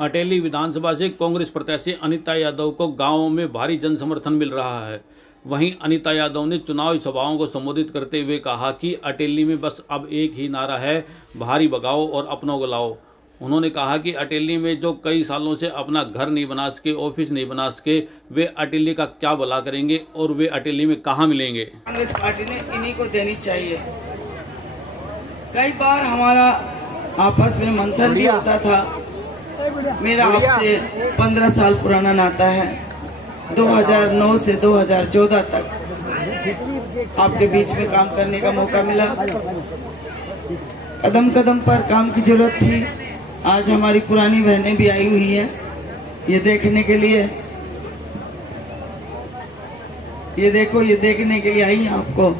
अटेली विधानसभा से कांग्रेस प्रत्याशी अनीता यादव को गांवों में भारी जन समर्थन मिल रहा है। वहीं अनीता यादव ने चुनावी सभाओं को संबोधित करते हुए कहा कि अटेली में बस अब एक ही नारा है, भारी भगाओ और अपनों को लाओ। उन्होंने कहा कि अटेली में जो कई सालों से अपना घर नहीं बना सके, ऑफिस नहीं बना सके, वे अटेली का क्या भला करेंगे और वे अटेली में कहाँ मिलेंगे। कांग्रेस पार्टी ने इन्हीं को देनी चाहिए। कई बार हमारा आपस में मंथन भी होता था। मेरा आपसे 15 साल पुराना नाता है। 2009 से 2014 तक आपके बीच में काम करने का मौका मिला। कदम कदम पर काम की जरूरत थी। आज हमारी पुरानी बहनें भी आई हुई हैं ये देखने के लिए। ये देखो, ये देखने के लिए आई हैं आपको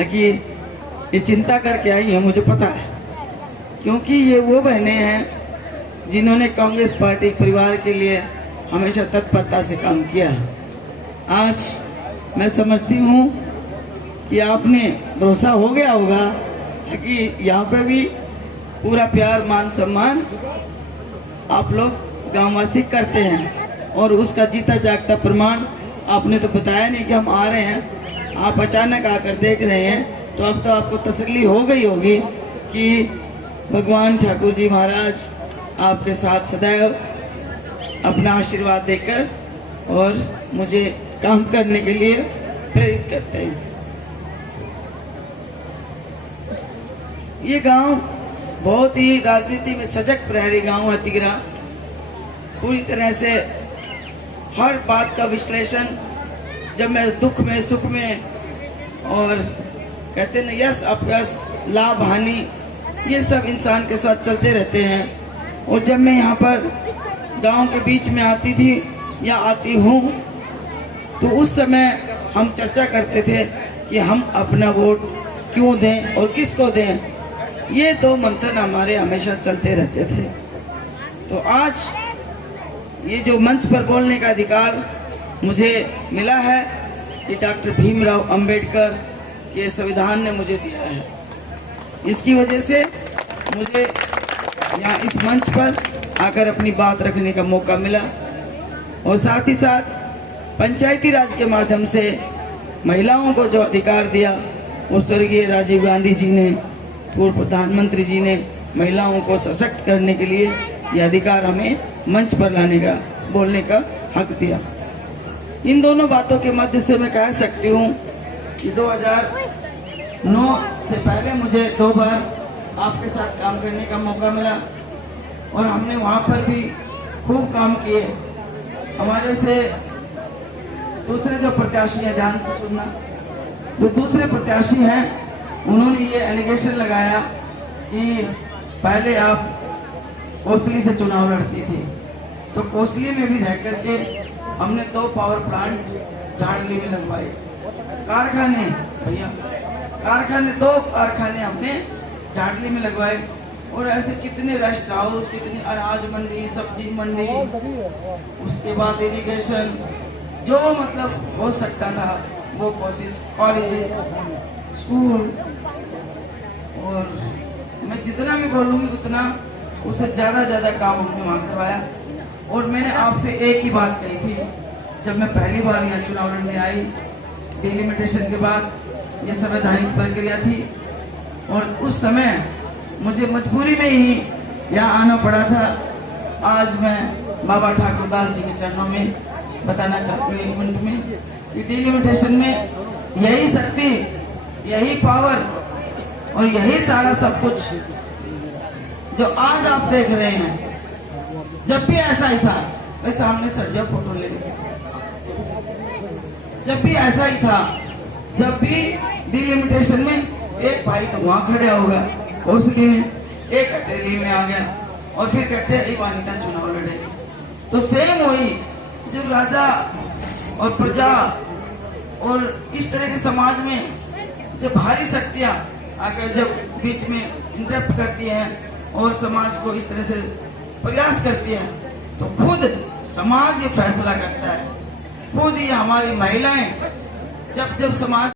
कि ये चिंता करके आई है, मुझे पता है, क्योंकि ये वो बहनें हैं जिन्होंने कांग्रेस पार्टी परिवार के लिए हमेशा तत्परता से काम किया है। आज मैं समझती हूँ कि आपने भरोसा हो गया होगा कि यहाँ पे भी पूरा प्यार मान सम्मान आप लोग गांववासी करते हैं और उसका जीता जागता प्रमाण आपने तो बताया नहीं कि हम आ रहे हैं, आप अचानक आकर देख रहे हैं, तो अब तो आपको तसल्ली हो गई होगी कि भगवान ठाकुर जी महाराज आपके साथ सदैव अपना आशीर्वाद देकर और मुझे काम करने के लिए प्रेरित करते हैं। ये गांव बहुत ही राजनीति में सजग प्रहरी गांव है तिगरा। पूरी तरह से हर बात का विश्लेषण, जब मैं दुख में सुख में, और कहते हैं यश अपयश लाभ हानि, ये सब इंसान के साथ चलते रहते हैं। और जब मैं यहाँ पर गांव के बीच में आती थी या आती हूँ तो उस समय हम चर्चा करते थे कि हम अपना वोट क्यों दें और किसको दें। ये दो मंथन हमारे हमेशा चलते रहते थे। तो आज ये जो मंच पर बोलने का अधिकार मुझे मिला है, ये डॉक्टर भीमराव अंबेडकर के संविधान ने मुझे दिया है। इसकी वजह से मुझे यहाँ इस मंच पर आकर अपनी बात रखने का मौका मिला। और साथ ही साथ पंचायती राज के माध्यम से महिलाओं को जो अधिकार दिया, वो स्वर्गीय राजीव गांधी जी ने, पूर्व प्रधानमंत्री जी ने महिलाओं को सशक्त करने के लिए ये अधिकार हमें मंच पर लाने का, बोलने का हक दिया। इन दोनों बातों के मध्य से मैं कह सकती हूँ कि 2009 से पहले मुझे 2 बार आपके साथ काम करने का मौका मिला और हमने वहाँ पर भी खूब काम किए। हमारे से दूसरे जो प्रत्याशी हैं, ध्यान से सुनना, जो दूसरे प्रत्याशी हैं उन्होंने ये एलिगेशन लगाया कि पहले आप कोसली से चुनाव लड़ती थी, तो कोसली में भी रह करके हमने 2 पावर प्लांट झाड़ली में लगवाए। कारखाने, भैया कारखाने, 2 कारखाने हमने झाड़ली में लगवाए। और ऐसे कितने रेस्ट हाउस, कितनी अनाज मंडी, सब्जी मंडी, उसके बाद इरिगेशन, जो मतलब हो सकता था वो कोशिश, कॉलेज, स्कूल, और मैं जितना भी बोलूँगी उतना उससे ज्यादा काम हमने वहाँ करवाया। और मैंने आपसे एक ही बात कही थी जब मैं पहली बार यहाँ चुनाव लड़ने आई, डिलिमिटेशन के बाद ये संवैधानिक प्रक्रिया थी और उस समय मुझे मजबूरी में ही यहाँ आना पड़ा था। आज मैं बाबा ठाकुर दास जी के चरणों में बताना चाहती हूँ 1 मिनट में कि डिलिमिटेशन में यही शक्ति, यही पावर और यही सारा सब कुछ जो आज आप देख रहे हैं, जब भी ऐसा ही था, वे सामने सर जब फोटो ले लीजिए, जब भी ऐसा ही था, जब भी डिलिमिटेशन में एक भाई तो वहां खड़े होगा कोसली में, एक अटेली में आ गया और फिर कहते हैं अनीता चुनाव लड़ेगी। तो सेम वही जो राजा और प्रजा और इस तरह के समाज में जब भारी शक्तियां आकर जब बीच में इंटरप्ट करती हैं और समाज को इस तरह से प्रयास करती हैं, तो खुद समाज ये फैसला करता है। खुद ये हमारी महिलाएं जब जब समाज